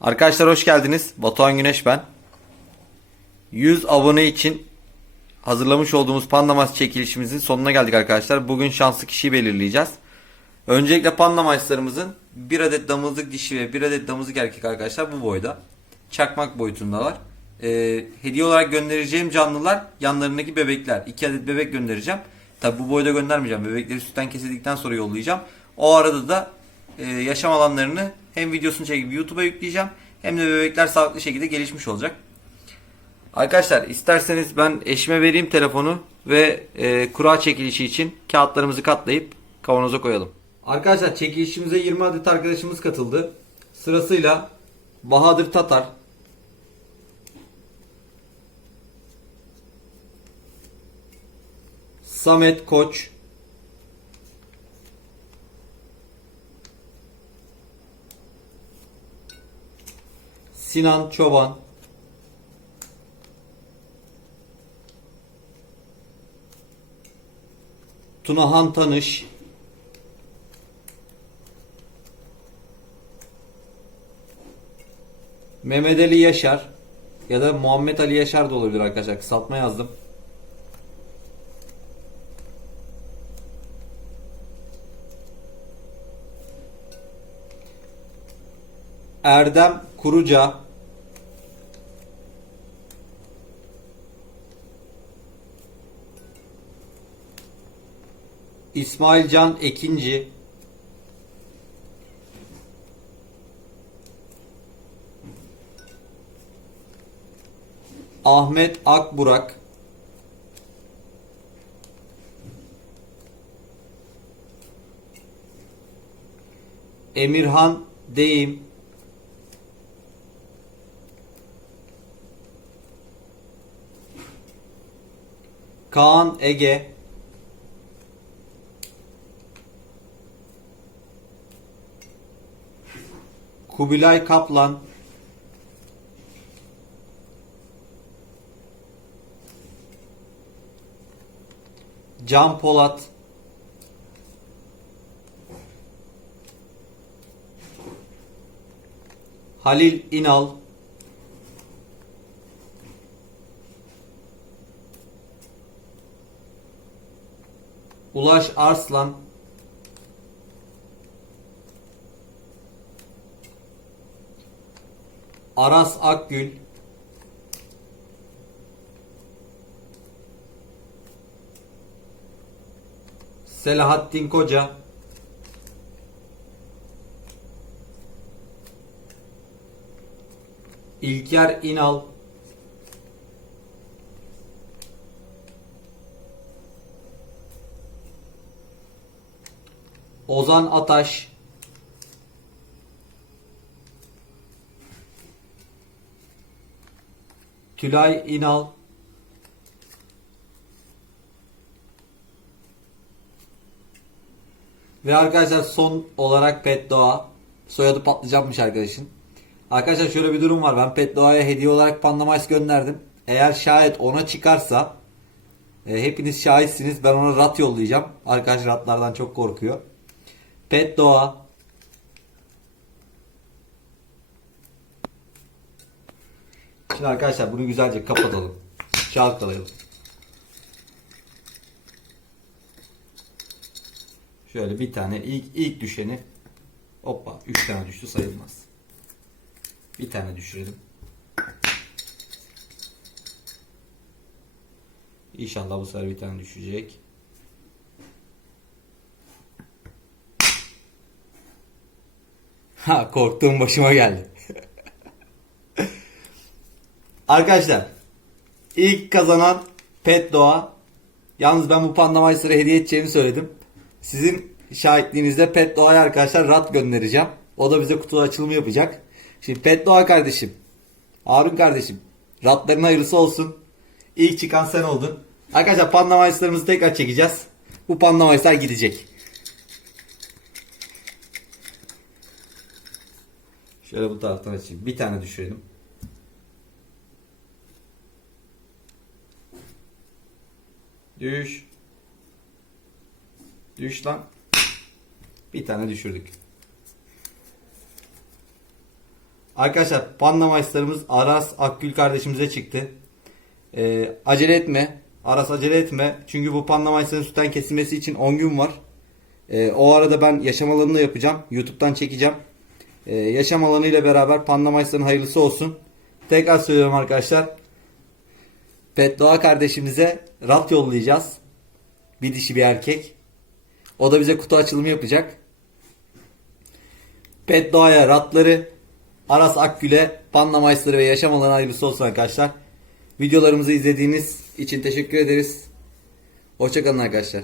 Arkadaşlar hoş geldiniz. Batuhan Güneş ben. 100 abone için hazırlamış olduğumuz Pandamas çekilişimizin sonuna geldik arkadaşlar. Bugün şanslı kişiyi belirleyeceğiz. Öncelikle Pandamaçlarımızın bir adet damızlık dişi ve bir adet damızlık erkek arkadaşlar bu boyda. Çakmak boyutundalar. Ee, hediye olarak göndereceğim canlılar yanlarındaki bebekler. 2 adet bebek göndereceğim. Tabi bu boyda göndermeyeceğim. Bebekleri sütten kesildikten sonra yollayacağım. O arada da e, yaşam alanlarını hem videosunu çekip YouTube'a yükleyeceğim. Hem de bebekler sağlıklı şekilde gelişmiş olacak. Arkadaşlar isterseniz ben eşime vereyim telefonu ve e, kura çekilişi için kağıtlarımızı katlayıp kavanoza koyalım. Arkadaşlar çekilişimize 20 adet arkadaşımız katıldı. Sırasıyla Bahadır Tatar, Samet Koç, Sinan Çoban, Tunahan Tanış, Mehmet Ali Yaşar ya da Muhammed Ali Yaşar da olabilir arkadaşlar. Kısaltma yazdım. Erdem Kuruca. İsmail Can Ekinci. Ahmet Akburak. Emirhan Deyim Kaan Ege. Kubilay Kaplan. Can Polat. Halil İnal Ulaş Arslan. Aras Akgül. Selahattin Koca. İlker İnal Ozan Ataş Tülay İnal Ve arkadaşlar son olarak Pet Doğa soyadı patlayacakmış arkadaşın. Arkadaşlar şöyle bir durum var. Ben Pet Doğa'ya hediye olarak Panda Mice gönderdim. Eğer şayet ona çıkarsa e, hepiniz şahitsiniz. Ben ona rat yollayacağım. Arkadaş ratlardan çok korkuyor. Doğa Şimdi arkadaşlar bunu güzelce kapatalım. Çalkalayalım. Şöyle bir tane ilk ilk düşeni hoppa 3 tane düştü sayılmaz. Bir tane düşürelim. İnşallah bu sefer bir tane düşecek. Ha korktuğum başıma geldi. Arkadaşlar ilk kazanan Pet Doğa. Yalnız ben bu Panda Mice'ları hediye edeceğimi söyledim. Sizin şahitliğinizde Pet Doğa'ya arkadaşlar rat göndereceğim. O da bize kutu açılımı yapacak. Şimdi Pet Doğa kardeşim. Harun kardeşim. Ratların hayırlısı olsun. İlk çıkan sen oldun. Arkadaşlar Panda Mice'larımızı tekrar çekeceğiz. Bu Panda Mice'lar gidecek. Şöyle bu taraftan açayım. Bir tane düşürelim. Düş. Düş lan. Bir tane düşürdük. Arkadaşlar panda maçlarımız Aras Akgül kardeşimize çıktı. Ee, acele etme. Aras acele etme. Çünkü bu panda maçlarının sütten kesilmesi için 10 gün var. Ee, o arada ben yaşam alanını da yapacağım. YouTube'dan çekeceğim. Ee, yaşam alanı ile beraber panda maçlarının hayırlısı olsun. Tekrar söylüyorum arkadaşlar. Pet Doğa kardeşimize rat yollayacağız. Bir dişi bir erkek. O da bize kutu açılımı yapacak. Pet Doğa'ya ratları, Aras Akgül'e Panda Maçları ve yaşam alanı hayırlısı olsun arkadaşlar. Videolarımızı izlediğiniz için teşekkür ederiz. Hoşçakalın arkadaşlar.